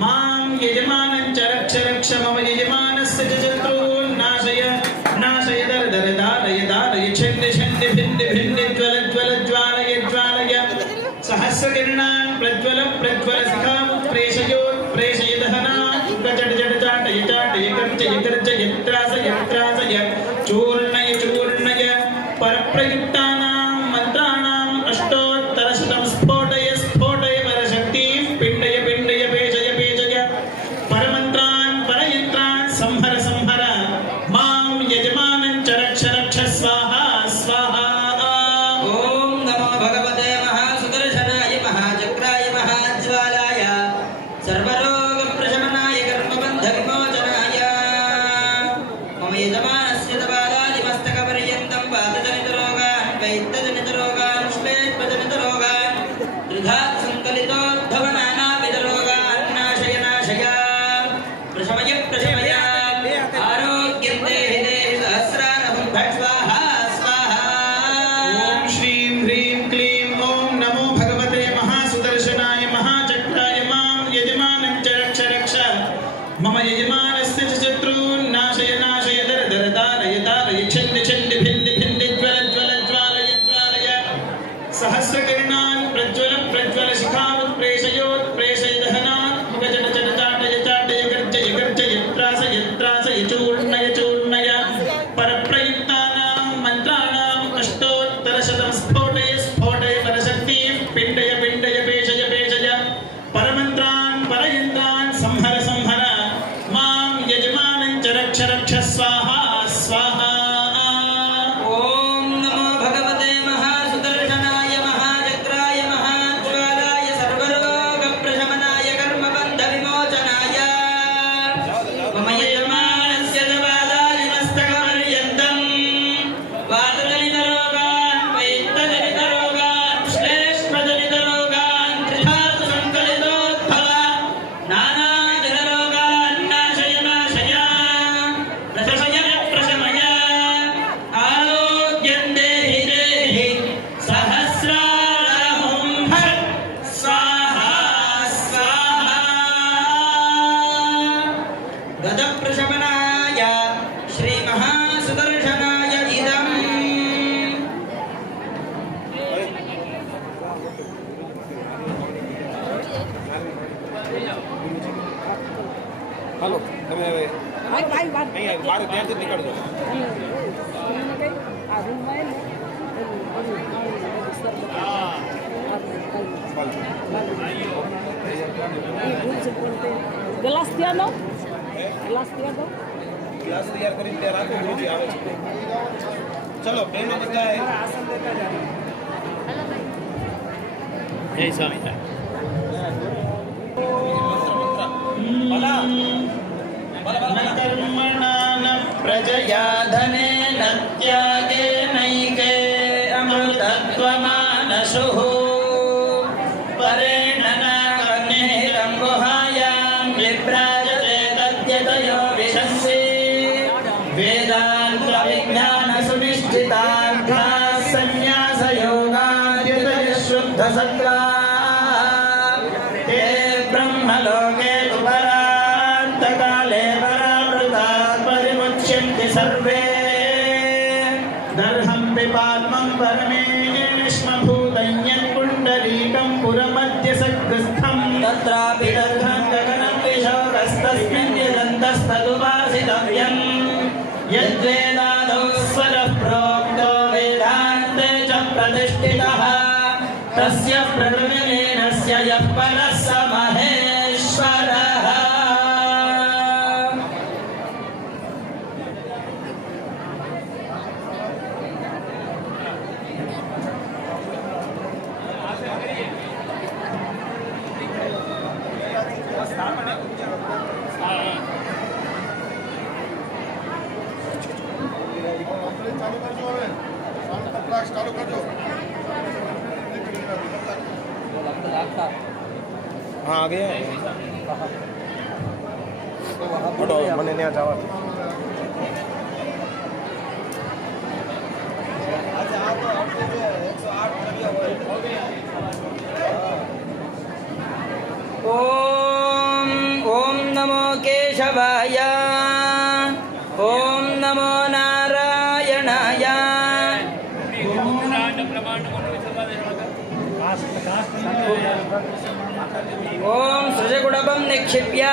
मां यजमानं च रक्ष रक्ष मम यजमानस्य च शत्रून् नाशय नाशय दर्दरदारय दारय छिन्द छिन्द भिन्द भिन्द ज्वल ज्वल ज्वालय ज्वालय सहस्रकिरणान् प्रज्वल प्रज्वल शिखामुत्प्रेषयोत्प्रेषय दहनात् जट जट चाटय चाटय गर्जय गर्जय त्रासय त्रासय चूर्णय चूर्णय परप्रयुक्तानां मन्त्राणाम् अष्टोत्तरशतं स्फोटय स्फोटय परशक्तिं पिण्डय पिण्डय पेषय पेषय परमन्त्रान् परयन्त्रान् संहर संहर मां यजमानं च रक्ष रक्ष स्वाहा स्वाहा ओम नमो भगवते महासुदर्शनाय महाचक्राय महाज्वालाय सर्वरोगप्रशमनाय कर्मबन्धविमोचनाय मम यजमानस्य तपादादिमस्तकपर्यन्तं वातजनितरोगान् वैद्यजनितरोगान् श्लेष्मजनितरोगान् त्रिधातिसङ्कलितोद्भवनानाविधरोगान् नाशय नाशय प्रशमय प्रशमय आरोग्यं देहि देहि सहस्रारहुं फट् स्वाहा स्वाहा ओम श्रीं ह्रीं क्लीं ओम नमो भगवते महासुदर्शनाय महाचक्राय मां यजमानं च रक्ष रक्ष मम यजमानस्य च शत्रून् नाशय नाशय दर्दरदारय दारय छिन्द छिन्द भिन्द भिन्द ज्वल ज्वल ज्वालय ज्वालय सहस्रकिरणान् प्रज्वल प्रज्वल शिखामुत्प्रेषयोत्प्रेषय दहनात् जट जट चाटय चाटय गर्जय गर्जय त्रासय त्रासय चूर्णय चूर्णय परप्रयुक्तानां मन्त्राणाम् अष्टोत्तरशतं स्फोटय स्फोटय परशक्तिं पिण्डय पिण्डय पेषय पेषय परमन्त्रान् परयन्त्रान् संहर संहर मां यजमानं च रक्ष रक्ष स्वाहा स्वाहा ओम नमो भगवते महासुदर्शनाय महाचक्राय महाज्वालाय सर्वरोगप्रशमनाय कर्मबन्धविमोचनाय मम यजमानस्य तपादादिमस्तकपर्यन्तं वातजनितरोगान् वैद्यजनितरोगान् श्लेष्मजनितरोगान् त्रिधातुसङ्कलितोद्भव नानाविधरोगान् नाशय नाशय प्रशमय प्रशमय आरोग्यं देहि देहि सहस्रारहुं फट् स्वाहा स्वाहा गदप्रशमनाय श्रीमहासुदर्शनाय इदम् हेलो તમે હવે મારો ભાઈ વાત અહીંયા મારે ત્યાંથી નીકળજો. અને એમને કઈ આ રૂમમાં એને ગ્લાસ ત્યાં દો ગ્લાસ ત્યાં દો ક્લાસ તૈયાર કરીને ત્યાં રાખો. ગુરુજી આવે છે. ચલો બહેનો બધા આસન દેતા જાઓ. જય સ્વામી સાહેબ. कर्मणा न प्रजया धनेन त्यागेनैके अमृतत्वमानसुः परेण नाग्निरं गुहायां विभ्राजते तद्यतयो विशन्ति वेदान्तविज्ञानसुनिश्चितार्थाः सन्न्यासयोगाद्युतयशुद्धसत्त्वाः ते ब्रह्मलोके तु परान्तकाले परामृतात् परिमुच्यन्ते सर्वे दर्हं पिपात्मं परमेष्मभूतं यत्पुण्डरीकं पुरमध्यसग्रस्थं तत्रापि दर्हं गगनं विशोकस्तस्मिन् यदन्तस्तदुपासितव्यम् यद्वेदादौ स्वरः प्रोक्तो वेदान्ते च प्रतिष्ठितः तस्य प्रकृतिलीनस्य यः परः स महेश्वरः हाँ आ गया हटो મને ત્યાં જવા ॐ ॐ नमो केशवाय ॐ नमो नारायणाय ॐ सृजगुडपं निक्षिप्य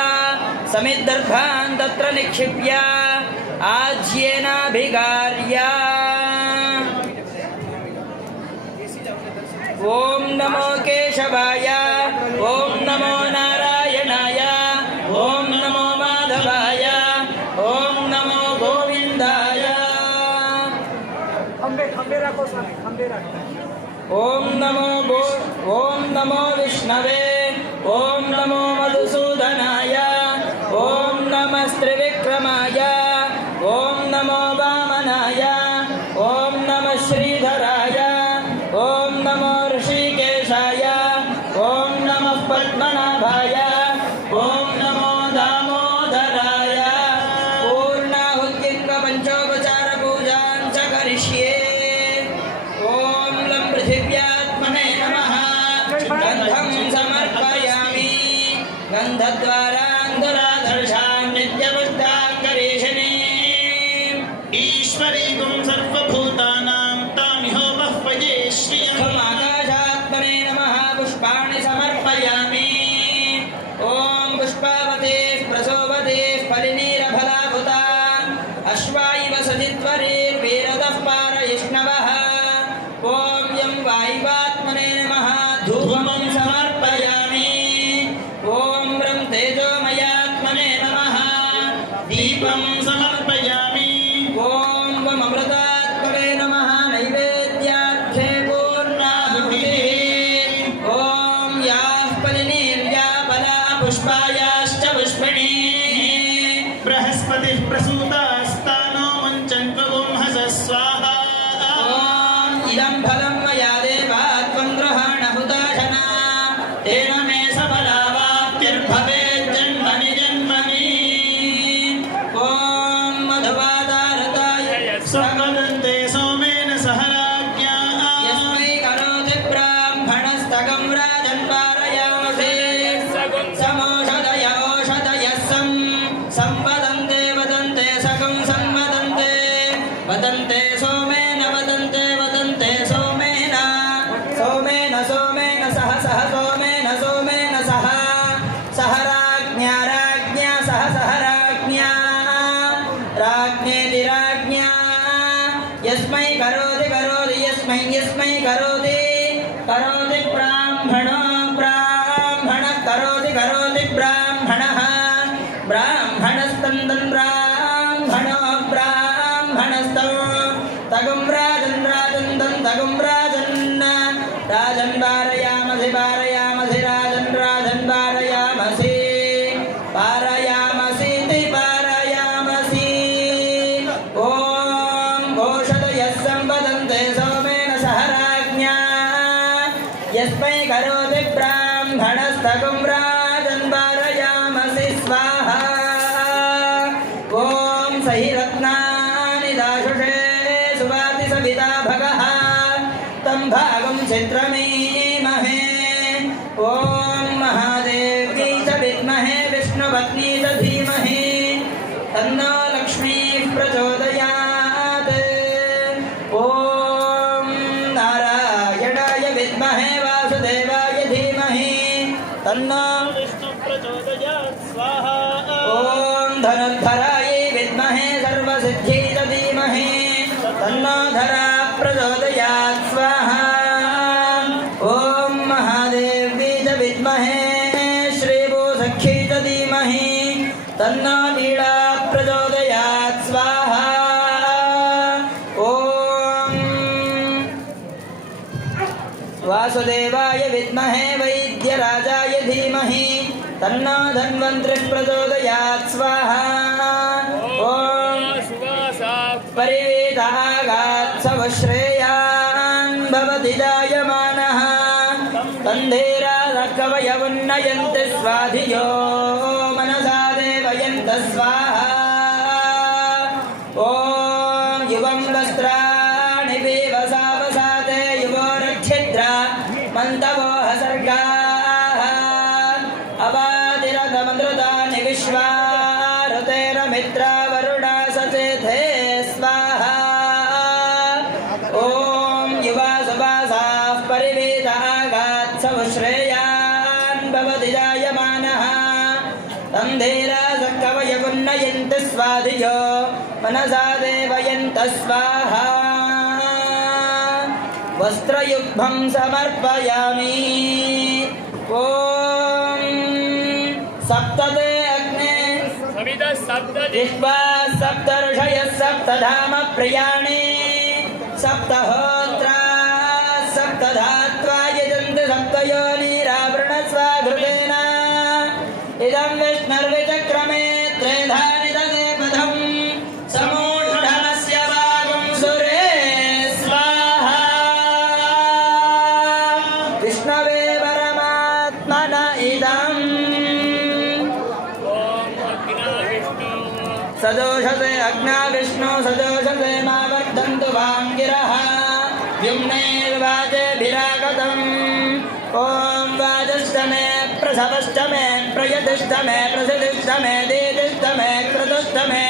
समिद्धर्भान् तत्र निक्षिप्य आज्येनाभिगार्य ॐ नमो केशवाय ॐ नमो नारायणाय ॐ नमो माधवाय ॐ नमो गोविन्दाय खंबे खंबे रखो सामने खंबे रखो ॐ नमो विष्णवे ॐ नमो मधुसूदनाय ॐ नमस्त्रिविक्रमाय ॐ नमो वामनाय ॐ नमः श्रीधराय ॐ नमो ऋषिकेशाय ॐ नमः पद्मनाभाय ॐ नमो दामोदराय पूर्णाहुतिं पञ्चोपचारपूजां च करिष्ये ॐ लं पृथिव्यात्मने नमः गन्धं समर्पयामि गन्धद्वारान्धराधर्षां नित्यपुष्टां करीषिणीम् ईश्वरीगुं सर्वभूतानां तामिहोपह्वये श्रियम् आकाशात्मने नमः पुष्पाणि समर्पयामि ॐ पुष्पावते प्रसोवते फलिनीरफलाभुता अश्वाइव सजित्वरेर्वीरतः पारयिष्णवः ॐ यं वायुवात्मने नमः धूपं समर्पयामि ॐ रं तेजोमयात्मने नमः दीपं समर्पयामि ॐ वम् अमृतात्मने नमः नैवेद्यार्थे पूर्णाहुतिः ॐ याः फलिनीर्या फला पुष्पायाश्च पुष्पिणीः बृहस्पतिः प्रसूतास्तानो मञ्चन्त्वगुंहस स्वाहा ॐ इदं फलं मया देवा त्वं गृहाण हुताशना तेन मे सफलावाप्तिर्भवेत् जन्मनि जन्मनि ॐ मधुवादारताय स्वगदन्ते सोमेन सह राज्ञा यस्मै करोति ब्राह्मणस्तगं राजन् पारयामसे समोषधय ओषधयः संवदन्ते वदन्ते सगं संवदन्ते वदन्ते सोमेन वदन्ते वदन्ते सोमेन सोमेन सोमेन सह सह सोमेन सोमेन सह सह राज्ञा राज्ञा सह सह राज्ञा धनस्थगं राजन् वारयामसि स्वाहा ॐ सहि रत्नानि दाशुषे सुवाति सविता भगः तं भागं चित्रमीमहे ॐ महादेव्यै च विद्महे विष्णुपत्नी च धीमहि तन्नो लक्ष्मीः प्रचोदयात् ॐ नारायणाय विद्महे वासुदेवाय धीमहि तन्नो ॐ धनुर्धराय विद्महे सर्वसिद्ध्यै च धीमहि तन्नो धरा प्रचोदयात् स्वाहा ॐ महादेव्यै च विद्महे श्रीभूसख्यै च धीमहि तन्नो वीणा प्रचोदयात् स्वाहा ॐ वासुदेवाय विद्महे वैद्यराजाय धीमहि तन्नो धन्वन्त्रिः प्रचोदयात् स्वाहा ॐ परिवेदागात् सवश्रेयान् भवति जायमानः तन्धीराकवयमुन्नयन्ति स्वाधियो मनसा देवयन्त स्वाहा ॐ युवं वस्त्राणि पीवसावसाते युवोरच्छिद्रा मन्तवो हसर्गाः अवातिरथमधृतानि विश्वारुतेरमित्रा वरुणा सचेथे स्वाहा ॐ युवा सुवासाः परिवेदागात् सवश्रेयान् भवति जायमानः तन्धीरासकवयमुन्नयन्ति स्वाधियो मनसा देवयन्त स्वाहा वस्त्रयुग्मं समर्पयामि ॐ सप्तते अग्ने विश्वा सप्तर्षयः सप्तधाम प्रियाणि सप्तहोत्रा सप्तधात्वा यजन्ति सप्तयोनिरावृणस्वाघृतेन इदं विष्णुर्विचक्रमे त्रेधानि ददे पथं समूढनस्य वागं सुरे स्वाहा विष्णवे परमात्मन इदम् सदोषसे अग्ना विष्णु सदोषसे मा वर्धन्तु वाङ्गिरः व्युम्नैर्वाजेभिरागतम् ॐ वाजष्टमे प्रसवष्टमे प्रयतिष्टमे प्रसिद्धिष्टमे दीतिष्टमे क्रतुष्टमे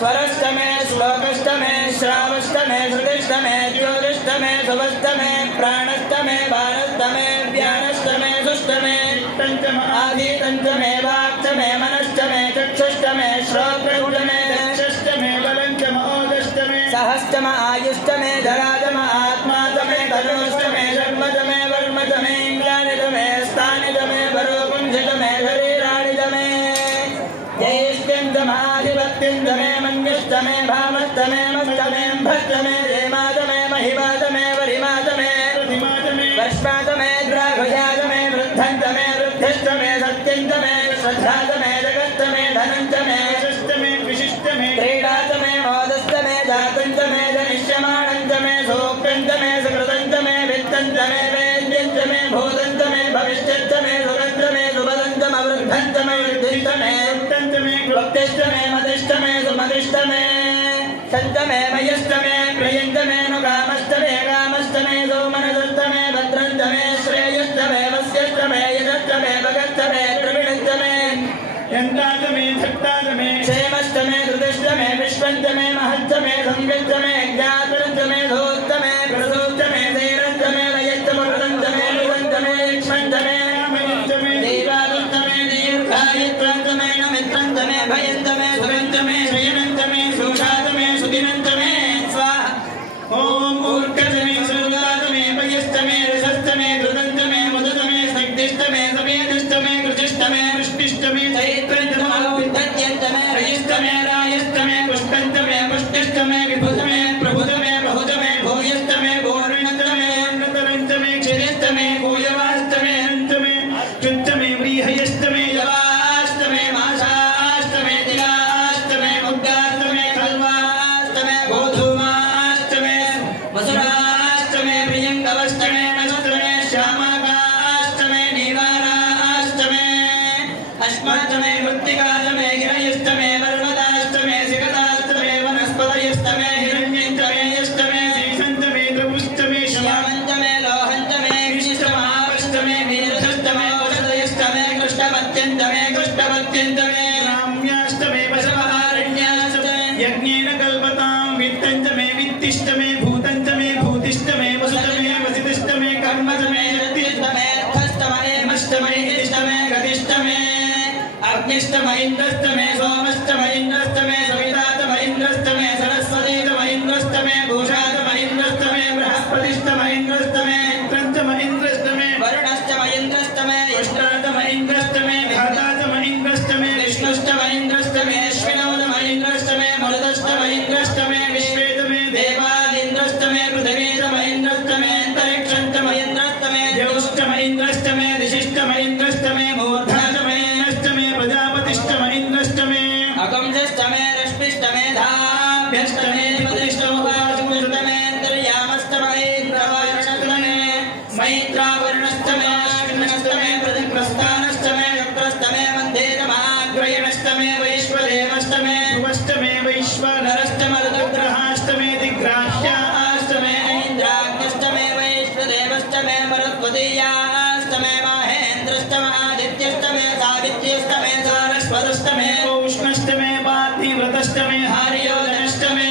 स्वरष्टमे श्लोकष्टमे श्रावष्टमे श्रुतिष्टमे ज्योतिष्टमे सुवष्टमे प्राणष्टमे बालष्टमे व्यानष्टमे सुष्टमे पञ्चम आदि पञ्चमे वाक्चमे मनष्टमे चक्षुष्टमे श्रोत्रष्टमे दक्षष्टमे बलञ्चम ओदष्टमे सहष्टम आयुष्टमे जराजम आत्मातमे धनुष्टमे जन्मजमे वर्मजमे इन्द्राणिजमे स्थानिजमे भरोपुञ्जिजमे शरीराणिजमे जयेष्टमे मन्यष्टमे भामष्टमे मष्टमे भष्टमे जयमातमे महिमातमे वरिमातमे वर्ष्मातमे द्राघुजातमे वृद्धन्तमे वृद्धिष्टमे सत्यन्तमे श्रद्धातमे जगत्तमे धनन्तमे विशिष्टमे विशिष्टमे क्रीडातमे मोदस्तमे जातन्तमे जनिष्यमाणन्तमे सोक्तन्तमे सुकृतन्तमे वित्तन्तमे वेद्यन्तमे भूतन्तमे भविष्यन्तमे सुगन्धमे सुबलन्तमवृद्धन्तमे वृद्धिष्टमे क्लुप्तिष्टमे मतिष्टमे सुमतिष्टमे सन्तमे मयष्टमे प्रियन्तमे नुकामष्टमे कामष्टमे सोमनसष्टमे भद्रन्तमे श्रेयष्टमे वस्यष्टमे यजष्टमे भगष्टमे द्रविणष्टमे यन्तातमे धत्तातमे क्षेमष्टमे धृतिष्टमे विश्वन्तमे महत्तमे संविष्टमे ज्ञातरन्तमे धोत्तमे प्रसोत्तमे धीरन्तमे लयत्तमृतन्तमे विवन्तमे लक्ष्मन्तमे देवादुत्तमे दीर्घायुत्रन्तमे नमित्रन्तमे भयन्तमे सुरन्तमे श्रेयनन्तमे सुषातमे सुदिनन्तमे स्वाहा ॐ ऊर्कतमे सुरुदातमे पयस्तमे रसस्तमे धृतन्तमे मुदतमे स्निग्धिष्टमे समेधिष्टमे कृचिष्टमे वृष्टिष्टमे चैत्रन्तमे रयिष्टमे रायष्टमे पुष्पन्तमे पुष्टिष्टमे विभुतमे प्रभुतमे बहुतमे भूयस्तमे भूर्णतमे अमृतरन्तमे क्षिरिष्टमे भूयवास्तमे अनन्तमे कृत्तमे व्रीहयस्तमे यवास्तमे मासास्तमे दिलास्तमे मुग्धास्तमे खल्वास्तमे गोधूमास्तमे वसुरास्तमे प्रियङ्गवस्तमे मस्तमे श्यामाकास्तमे वीरस्तमे वीरधस्तमे औषधयस्तमे कृष्णपत्यन्तमे कृष्णपत्यन्तमे राम्याष्टमे पशवहारण्याष्टमे यज्ञेन कल्पतां वित्तञ्चमे वित्तिष्टमे भूतञ्चमे भूतिष्टमे वसुतमे वसितिष्टमे कर्मजमे यत्तिष्टमे अर्थस्तमे मष्टमे इष्टमे गतिष्टमे अग्निष्टमे इन्द्रस्तमे सोमस्तमे इन्द्रस्तमे सवितातमे इन्द्रस्तमे सरस्वतीतमे इन्द्रस्तमे भूषातमे इन्द्रस्तमे बृहस्पतिष्टमे इन्द्रस्तमे मित्रञ्चमे इन्द्रस्तमे वरुणस्तमे इन्द्रस्तमे युष्टातमे इन्द्रस्तमे घातातमे इन्द्रस्तमे विष्णुष्टमे इन्द्रस्तमे अश्विनोतमे इन्द्रस्तमे मरुदस्तमे इन्द्रस्तमे विश्वेतमे देवादिन्द्रस्तमे पृथिवीतमे इन्द्रस्तमे अन्तरिक्षन्तमे इन्द्रस्तमे द्यौष्टमे इन्द्रस्तमे दिशिष्टमे इन्द्रस्तमे मूर्धातमे इन्द्रस्तमे प्रजापतिष्टमे इन्द्रस्तमे अकंशस्तमे रश्मिष्टमे धाभ्यष्टमे पतिष्ठमुपासुष्टमे अन्तर्यामस्तमे इन्द्रवर्णस्तमे मैत्रावर्णस्तमे अश्विनस्तमे प्रतिप्रस्थानस्तमे शुक्रस्तमे मध्येतमाग्रयणस्तमे वैश्वदेवस्तमे सुवष्टमे वैश्वानरस्तमे ऋतुग्रहाष्टमे दिग्राह्याष्टमे इन्द्राग्निष्टमे वैश्वदेवस्तमे मरुत्वतीयास्तमे माहेन्द्रस्तमे आदित्यस्तमे सावित्र्यस्तमे सारस्वतस्तमे पौष्णष्टमे पार्थिव्रतष्टमे हरियोधनष्टमे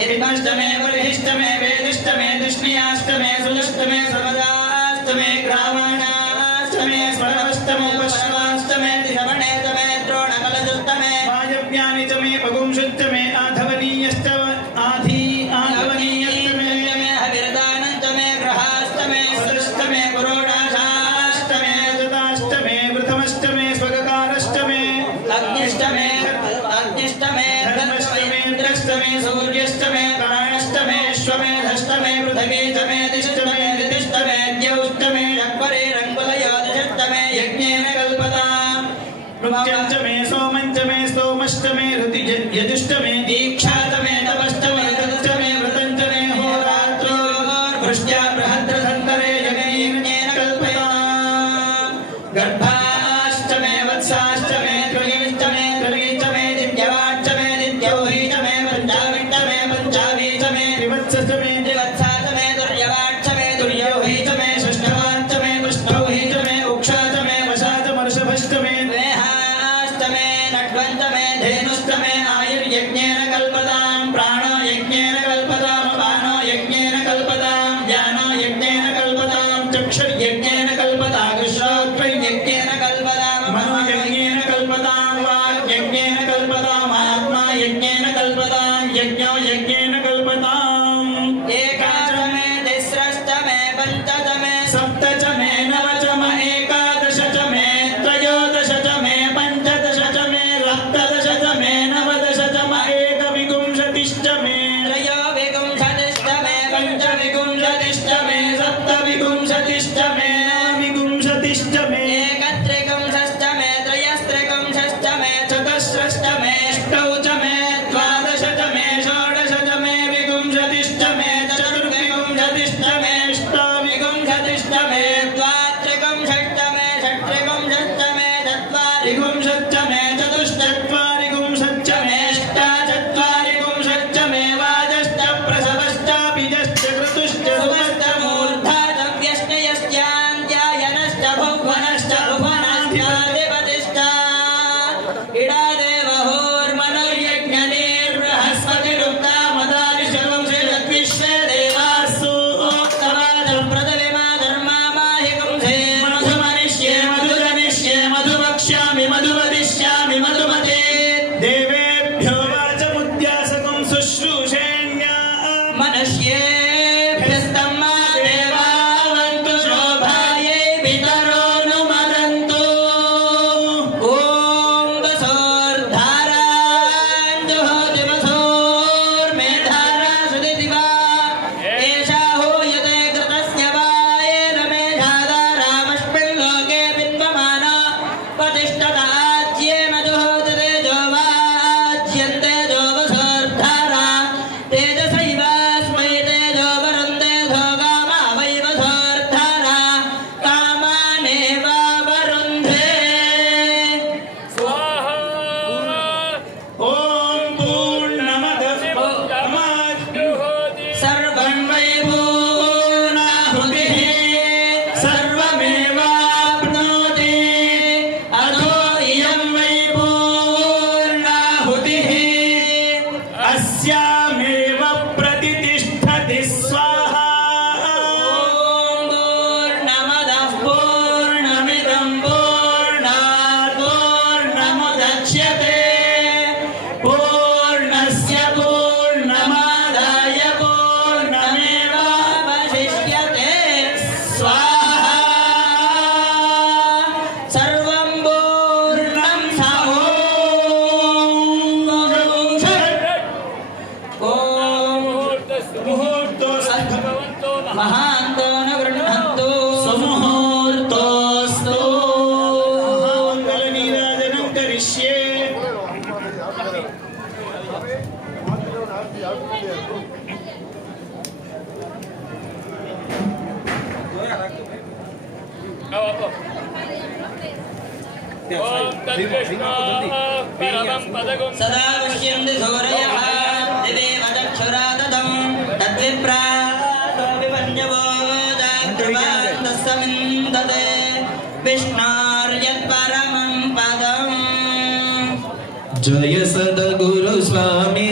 यदिमष्टमे बर्हिष्टमे वेदिष्टमे दृष्ण्याष्टमे सुदष्टमे सर्वदाष्टमे ग्रामाणाष्टमे स्वर्णष्टमोपश्वाष्टमे श्रवणेतमे द्रोणकलशस्तमे वायव्यानि च मे पगुंशुष्टमे आधवनीयष्टमे आधवनीयष्टमे हविरदानन्तमे ग्रहाष्टमे सदष्टमे पुरोडाशाष्टमे रजताष्टमे प्रथमष्टमे स्वगकारष्टमे अग्निष्टमे धर्मष्टमे इन्द्रष्टमे सूर्यष्टमे प्राणष्टमे अश्वमेधष्टमे पृथ्वीष्टमे दिष्टमे दितिष्टमे द्यौष्टमे रक्वरे रङ्गुलयोदशष्टमे यज्ञेन कल्पताम् रुच्यञ्चमे सोमञ्चमे स्तोमष्टमे ऋतियजुष्टमे दीक्षातमे तपष्टमे तदष्टमे व्रतञ्चमे होरात्रो वृष्ट्या बृहद्रसन्तरे यज्ञेन कल्पताम् गर्भाष्टमे वत्साष्टमे त्रिविष्टमे त्रिविष्टमे दिव्यवाष्टमे दिव्यौहीतमे पञ्चाविष्टमे पञ्चावीतमे त्रिवत्सष्टमे त्रिवत्सातमे दुर्यवाष्टमे दुर्यौहीतमे षष्ठवाष्टमे पुष्पौहीतमे उक्षातमे वशातमर्षभष्टमे वेहाष्टमे नट्वन्तमे धेनुष्टमे आयुर्यज्ञेन कल्पताम् प्राणो यज्ञेन कल्पताम् अपानो यज्ञेन कल्पताम् ज्ञानो यज्ञेन कल्पताम् चक्षुर्यज्ञेन कल्पताम् श्रोत्रयज्ञेन कल्पताम् मनोयज्ञेन कल्पताम् वाग्यज्ञेन कल्पताम् आत्मा यज्ञेन कल्पताम् यज्ञो यज्ञेन कल्पताम् एकादशमे तिस्रष्टमे पञ्चदशमे सप्त च मे नव च म एकादश च मे त्रयोदश च मे पञ्चदश च मे सप्तदश च मे नवदश च म एकविंशतिश्च मे त्रयोविंशतिष्टमे पञ्चविंशतिष्टमे सप्तविंशतिश्च मे नवविंशतिश्च मे एकत्रिकंशष्टमे त्रयस्त्रिकंशष्टमे चतुस्रष्टमे अष्टौ च मे द्वादश च मे षोडश च मे विंशतिश्च मे चतुर्विंशतिश्च मे अष्टाविंशतिश्च मे द्वात्रिकंशष्टमे षट्त्रिकंशष्टमे चत्वारिकंशष्ट त्रिविंशच्च मे चतुश्चत्वारिंशच्च मे अष्टाचत्वारिंशच्च मे वाजश्च प्रसवश्च बीजश्च ऋतुश्च सुमश्च सुमस्तमूर्धा व्यष्टयश्चान्त्यायनश्च भौवनश्च ओम तत्कृष्णा परमं पदगुं सदा पश्यन्ति सूरयः दिवेव चक्षुरादधं तद्विप्रा विपन्यवो जाग्रवान्तस्समिन्दते विष्णोर्यत्परमं पदम्। जय सद्गुरु स्वामी